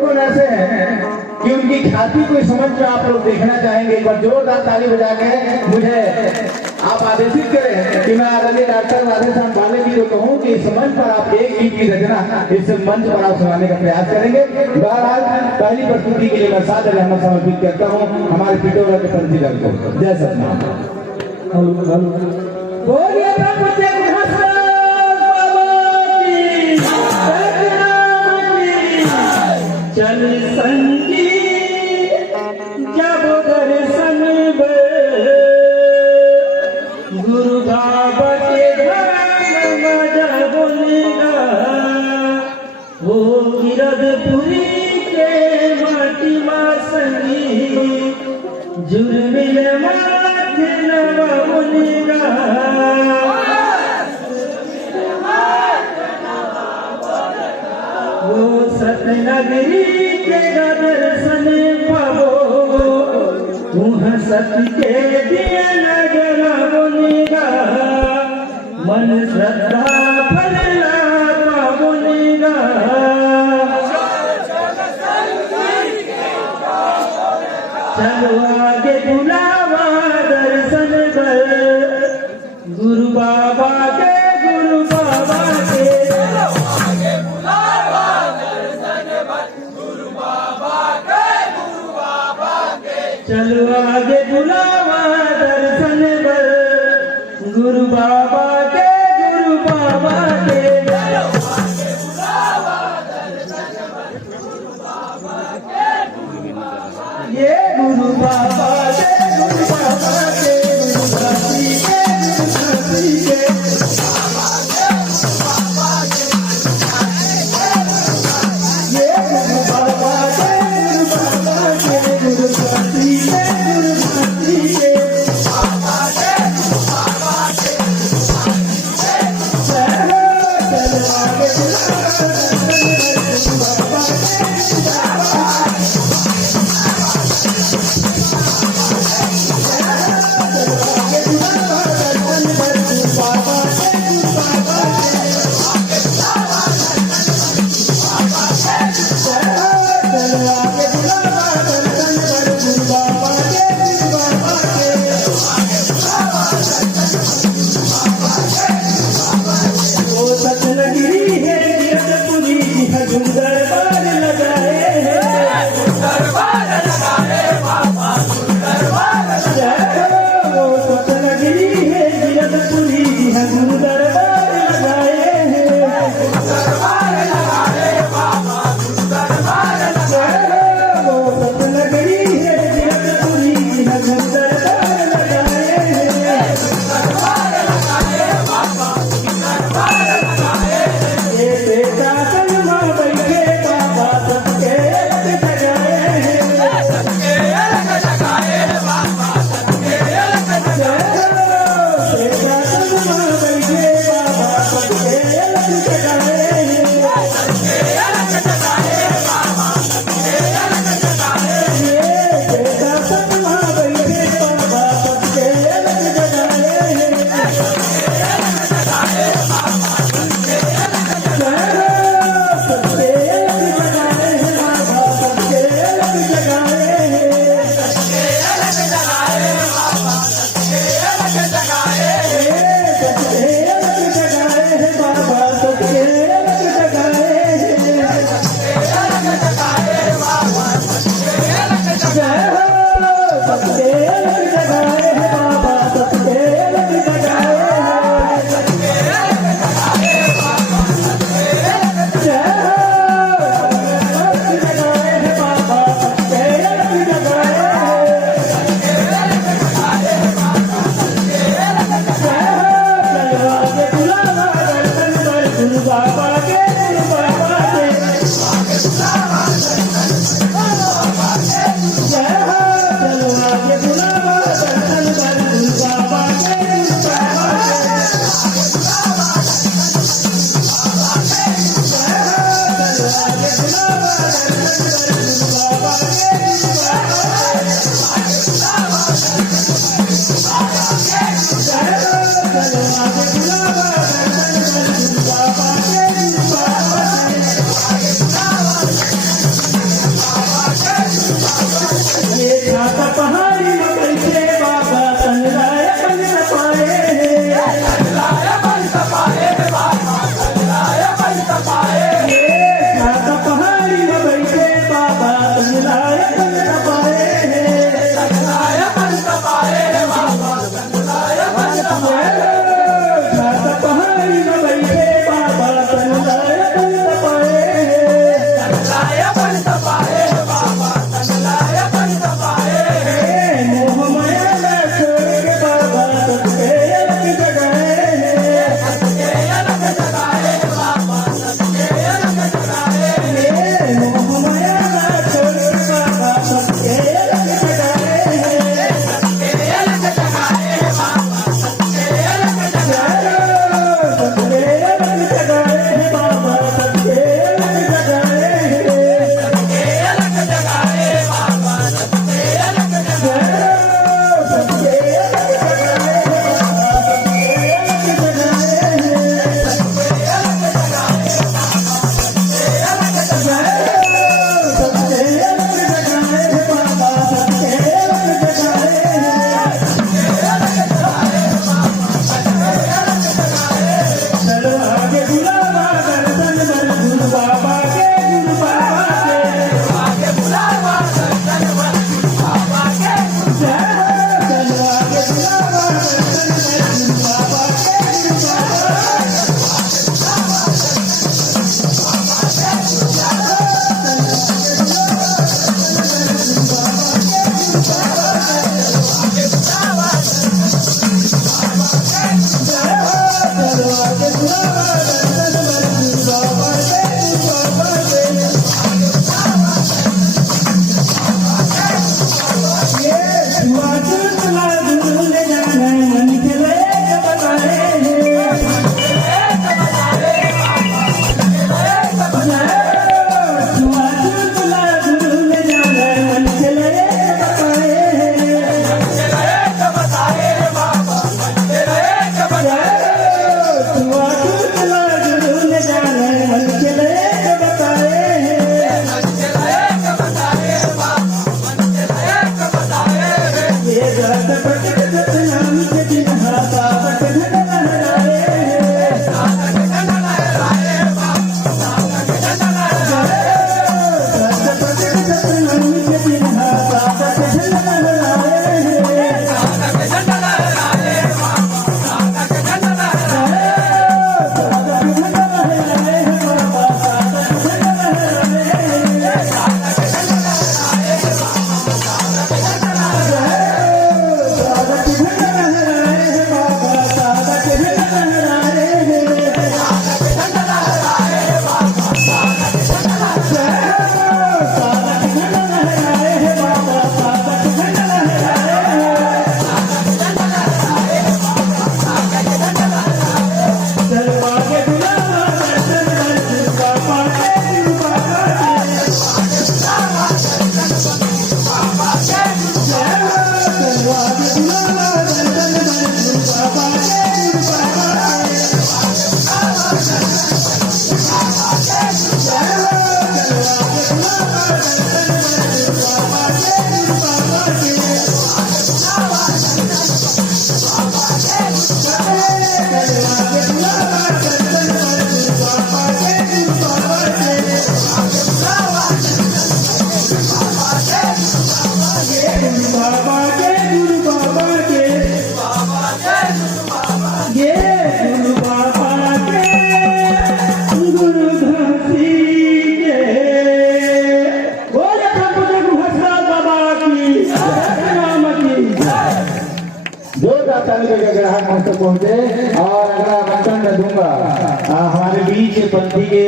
गुण ऐसे हैं कि उनकी ख्याति को समझ में आप लोग देखना चाहेंगे। एक बार जोरदार ताली बजा के मुझे आप आदेशित करें कि मैं आदरणीय डॉक्टर राधेश्याम बाले जी को कहूँ कि इस मंच पर आप एक गीत की रचना इस मंच पर आप सुनाने का प्रयास करेंगे। बहरहाल पहली प्रस्तुति के लिए मैं साथ रहमत समर्पित करता हूँ हमारे पिटोरा के पंथीगण को। जय सतनाम। बोलिए चल संगी जब दर्शन गुरु बाबा के धाम मजा बोलेगा वो किरदपुरी के माटी माँ संगी जुर्मिल माथे नवा बोलेगा वो सतनगरी के दर्शन पावो वहाँ सत्य के दिया नगर बोलेगा मन श्रद्धा फलना पावोनेगा चलो आगे बुलावा दर्शन कर गुरु बाबा के गुरु बाबा के चलो आगे बुलावा दर्शन पर गुरु बाबा के गुरु बाबा के ये गुरु बाबा के गुरु बाबा के गुरु साथी के गुरु साथी के ये गुरु बाबा के गुरु बाबा के गुरु साथी के गुरु साथी के जोरदार ताली बजा के ग्राहक मंच तक पहुंचे और अगला मंचन मैं दूंगा हमारे बीच पंथी के